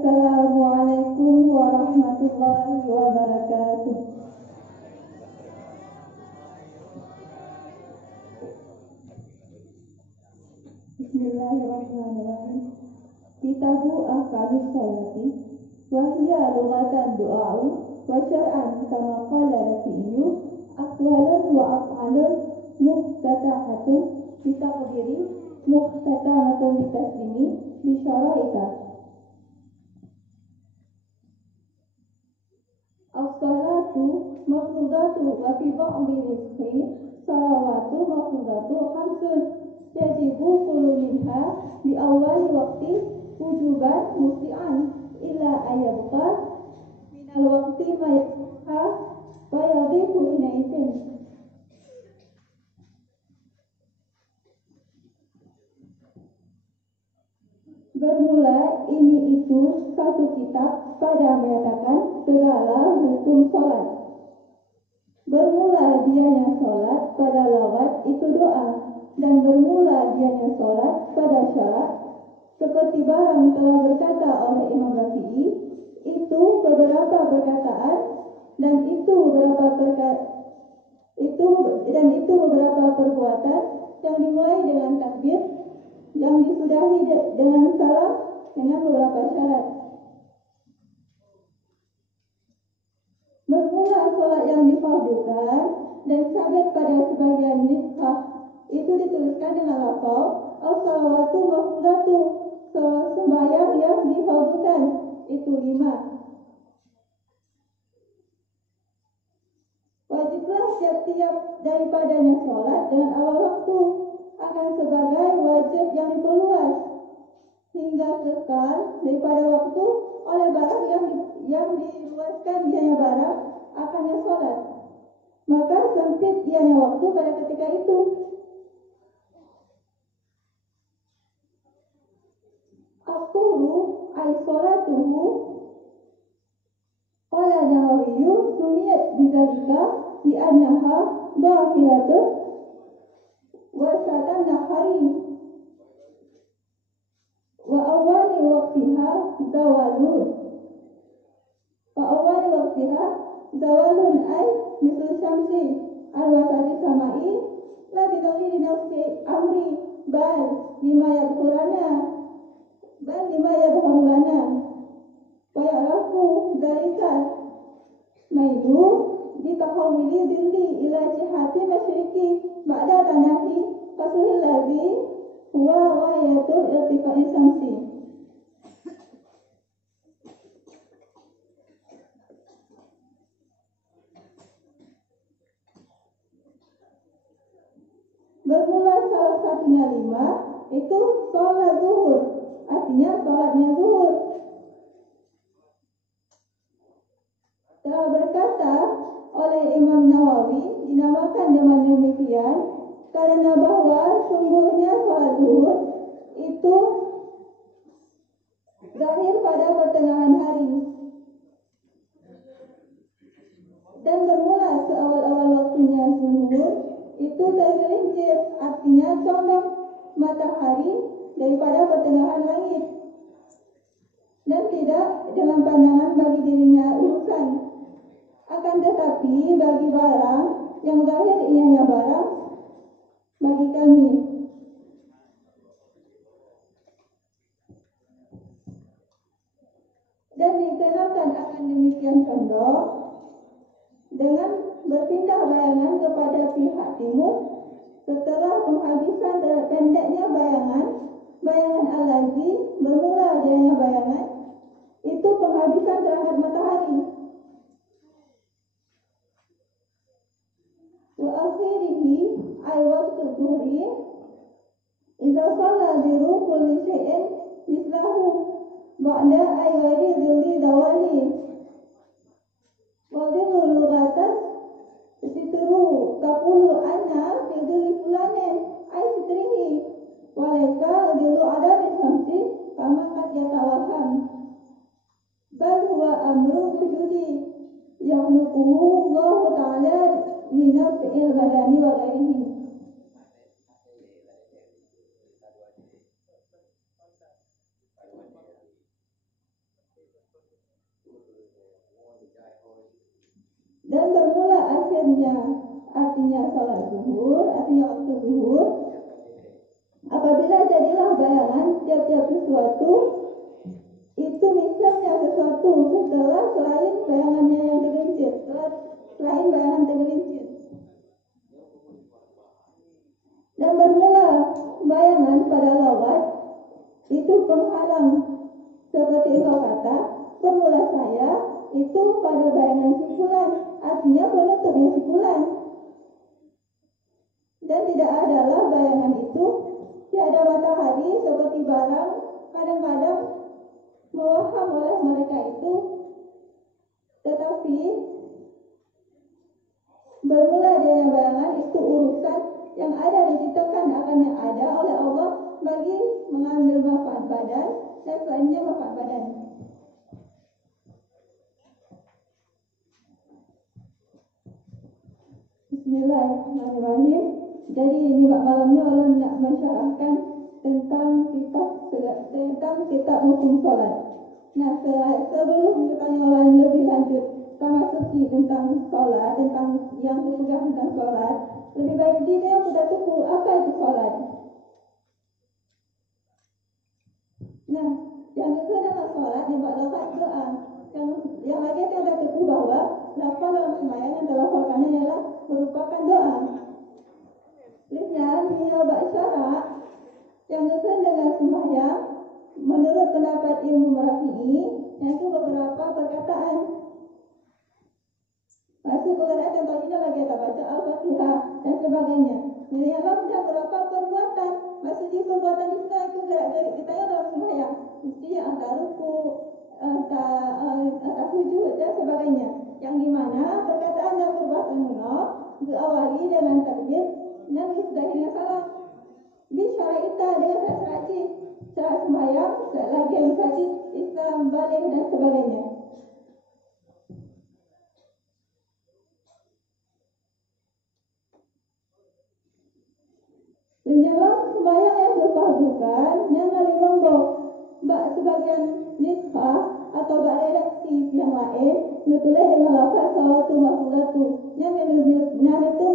Assalamualaikum warahmatullahi wabarakatuh. Bismillahirrahmanirrahim. Kitabu ahkamis sholati wa hiya lughatan du'a'u wa syar'an kama qala Rafi'iyyu aqwalun wa af'alun muhtatahatun bitakbiri muhtatamatun bitaslimi bisyara'ita. As-salatu mafrudatu wa fi ba'di rizqi salawatu mafrudatu khamsun yajibu kullu minha bi awwali waqti wujuban musli'an illa ayyabqa minal waqti ma yakha wa yadhifu hinaitin. Bermula ini itu satu kitab pada menyatakan segala hukum sholat. Bermula dianya sholat pada lawat itu doa, dan bermula dianya sholat pada syarat, seperti barang telah berkata oleh Imam Rafi'i, itu beberapa perkataan dan itu beberapa perbuatan yang dimulai dengan takbir, yang disudahi dengan salam dengan beberapa syarat. Bermula sholat yang difardukan dan sabit pada sebagian nisbah itu dituliskan dengan lafal as-salawatu mafrudatu, sembahyang yang difardukan itu 5. Wajiblah tiap-tiap daripadanya sholat dengan awal waktu akan sebagai wajib yang diperluas hingga kekal daripada waktu oleh barang yang diluaskan dianya barang akannya sholat, maka sempit ianya waktu pada ketika itu. At-tuhuru ay sholatuhu qala Nawawiyyu sumiyat bidzalika bi annaha dhahiratun wasatan nahari wa awwali waqtiha zawalun ay misal syamsi al-wasati samai la bidawli nafsi amri bal lima yadhurulana wa ya'rafu dzalika maidu bitahawili dilli ila jihati masyriki ba'da tanahi fasuhil ladzi huwa ghayatul irtifa'i samsi. Bermula salah satunya 5 itu sholat zuhur, artinya sholatnya zuhur. Telah berkata oleh Imam Nawawi dinamakan dengan demikian karena bahwa sungguhnya sholat zuhur itu berakhir pada pertengahan hari dan bermula seawal-awal waktunya zuhur itu tergelincir, artinya condong matahari daripada pertengahan langit dan tidak dengan pandangan bagi dirinya urusan. Akan tetapi bagi barang yang zahir ianya barang bagi kami. Dan dikenalkan akan demikian condong dengan berpindah bayangan kepada pihak timur setelah penghabisan pendeknya bayangan al-lazi bermula adanya bayangan itu penghabisan terhadap matahari. Wa akhirihi ay waktu zuhri idza shalla dhiru kulli syai'in mislahu ba'da ay ghairi dhilli dawali wa dhillu lughatan situru taqulu anna fi dhilli fulanin ay sitrihi wa laysa dhillu adami samsi kama qad yatawaham bal huwa amru wujudi yakhluquhu Allah ta'ala li naf'il badani wa ghairihi. Dan bermula akhirnya, artinya salat zuhur, artinya waktu zuhur. Apabila jadilah bayangan tiap-tiap sesuatu, itu misalnya sesuatu setelah selain bayangannya yang tergelincir, selain bayangan tergelincir. Dan bermula bayangan pada lawat, itu penghalang. Seperti engkau kata, bermula saya, itu pada bayangan simpulan, artinya penutupnya simpulan. Dan tidak adalah bayangan itu, tiada matahari seperti barang, kadang-kadang mewaham oleh mereka itu, tetapi bermula adanya bayangan itu urusan yang ada diciptakan akan yang ada oleh Allah bagi mengambil manfaat badan dan selainnya manfaat badan. Bismillahirrahmanirrahim. Jadi ini malamnya Allah nak mensyarahkan tentang kitab hukum solat. Nah, sebelum kita tanya lebih lanjut, kita masuki tentang solat, tentang yang terpegang tentang solat. Lebih baik kita yang sudah tahu apa itu solat. Nah, yang kedua dengan solat ni buat logat doa. Yang lagi yang dah tahu bahawa lafal dalam sembahyang yang terlafalkannya ialah merupakan doa. Lihatnya, mi'obat syarak yang berkaitan dengan sembahyang, menurut pendapat ilmu Rafi'i, yang itu beberapa perkataan. Maksud perkataan contohnya lagi kita baca Al-Fatihah dan sebagainya. Jadi Allah ada beberapa perbuatan. Maksudnya perbuatan di sana itu gerak-gerik kita yang dalam sembahyang. Mesti yang tak ruku, tak sujud dan sebagainya. Yang di mana perkataan dan perbuatan munaf diawali dengan takbir yang disudahi dengan salam. Bisyara'ita dengan syarat syarat sembahyang, syarat lagi yang saji Islam, balik dan sebagainya. Dalam sembahyang yang difardukan yang limang bak sebagian nisbah atau bak redaksi yang lain ditulis dengan lafaz salawatu mahfuzatu yang itu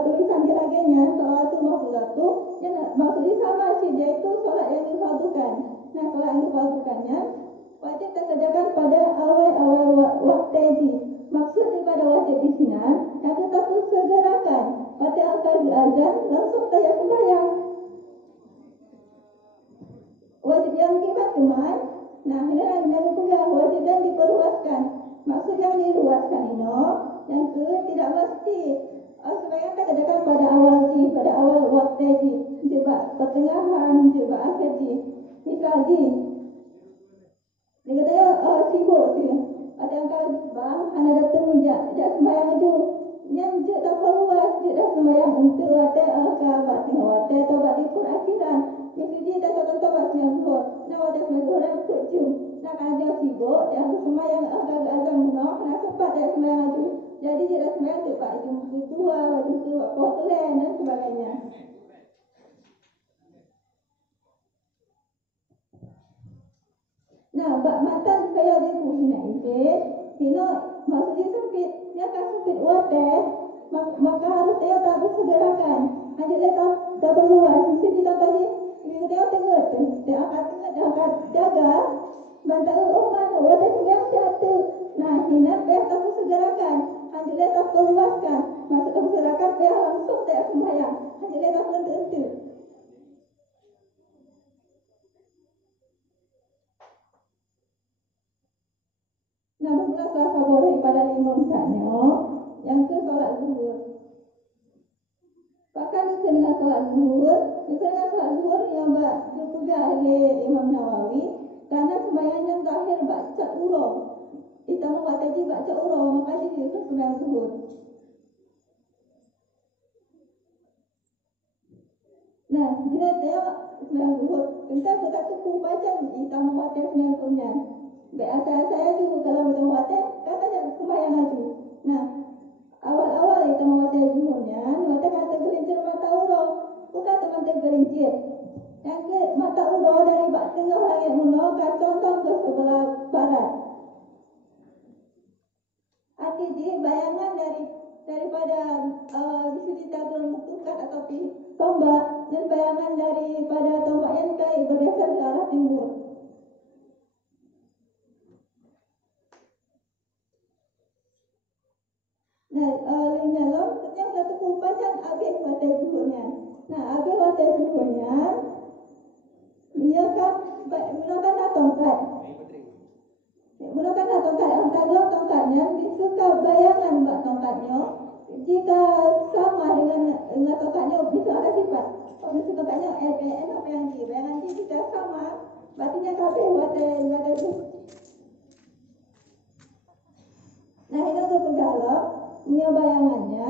tulisan di laginya salawatu mahfuzatu yang maksudnya sama sih, iaitu solat yang difardukan. Nah, solat yang difardukannya wajib terkerjakan pada awal-awal waktu. Maksud daripada wajib di sini yang kita pun segerakan pada angka azan langsung tayar sembahyang. Wajib yang kibat teman. Nah, ini nak pegang wajib dan diperluaskan. Maksud yang diluaskan ini yang ke tidak mesti sembahyang tak kerjakan pada awal pada awal waktu jebak pertengahan, jebak akhir misal dia kata sibuk tu. Ada yang kata bang, hana datang jak sembahyang tu. Yang je tak perluas, je dah sembahyang untuk watak bak tengah watak atau bak di perakhiran. Mesti dah contoh bak sembahyang zuhur. Nak watak sembahyang zuhur yang ikut jum. Nak kan dia sibuk, dia angkat sembahyang agak azan munah, nak sempat dia sembahyang tu. Jadi je dah sembahyang tu bak jum kedua, bak jum ke bak Portland dan sebagainya. Nah, bak matan saya dia hina izin. Hina maksudnya sempit. Dia akan sempit wadah. Maka harus dia tak bersegerakan. Hanya dia tak berluas. Mesti dia tadi. Dia tengok tu. Dia akan tengok. Dia akan jaga. Bantak mana. Wadah sembiang jatuh. Nah, hina dia tak bersegerakan. Hanya dia tak berluaskan. Maksud tak bersegerakan. Dia langsung tak sembahyang. Hanya dia tak berhenti. Nah, bermula salah satu daripada 5 misalnya, yang ke solat zuhur. Bahkan juga dengan solat zuhur yang dipegang oleh Imam Nawawi, kerana sembahyang yang terakhir baca urau. Kita membuat tadi baca urau, maka jadi itu sembahyang zuhur. Nah, jika dia sembahyang zuhur, kita tak tuku baca kita membuat sembahyang zuhurnya. Biasa saya juga kalau kita membuat katanya sembahyang aju. Nah, awal-awal kita membaca zuhurnya, membaca kata gelincir mata urau. Bukan teman tergelincir. Yang ke mata urau dari bak tengah langit muno ke condong ke sebelah barat. daripada bisa ditaklung tungkat atau tombak, dan bayangan daripada tombak yang kait bergeser ke arah timur. Nah, lingalong yang satu kumpasan abis watai juhurnya. Nah, abis watai juhurnya, menyokap menggunakan tongkat. Menggunakan tongkat, taklung tongkatnya, disuka bayangan mbak tongkatnya. Jika sama dengan tongkatnya, bisa ada sifat. Kalau bisa tongkatnya LPN apa yang di bayangan di jika sama, berartinya kabeh watai juhur. Nah, ini untuk penggalau. Ini bayangannya,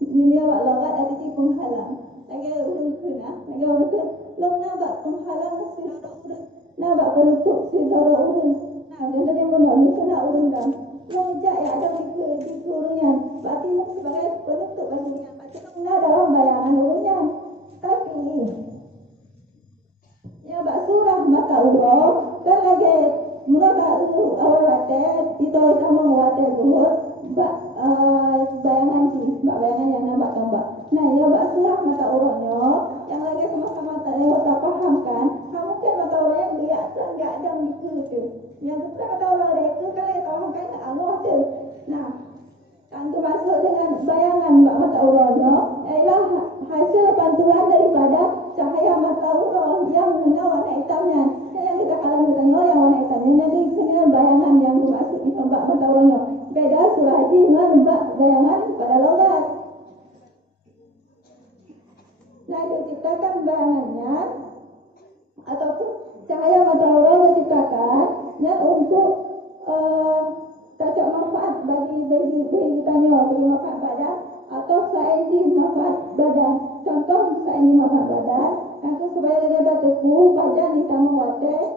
ini awak logat ada di penghalang. Lagi urun kena, lagi urun kena. Long nampak penghalang sidara urun, nampak penutup sidara urun. Nah, contohnya menurut misalnya urun dan long jak ya ada di urunnya. Berarti long sebagai penutup bagi urunnya. Berarti long nak dalam bayangan urunnya. Tapi ya bak surah mata urut kan lagi murah awal itu sama wadah zuhur bayangan yang nampak tambah. Nah, ya bak surah mata urutnya yang lagi sama-sama tak faham kan. Kamu kan mata urutnya lihat enggak ada gitu tu. Yang surah mata urut itu kan lagi faham kan Allah tu. Nah, kan tu masuk dengan bayangan mata urutnya ialah hasil pantulan daripada cahaya mata urut yang warna hitamnya. Yang kita kalah katanya yang warna hitamnya jadi dengan bayangan yang masuk di tempat mata urutnya. Beda surah haji dengan bayangan pada logat. Nah, diciptakan bayangannya ataupun cahaya mata urut diciptakan yang untuk tak manfaat bagi kitanya, bagi manfaat badan atau selain manfaat badan. Contoh selain manfaat badan, itu supaya dia tak tepu badan di tamu wate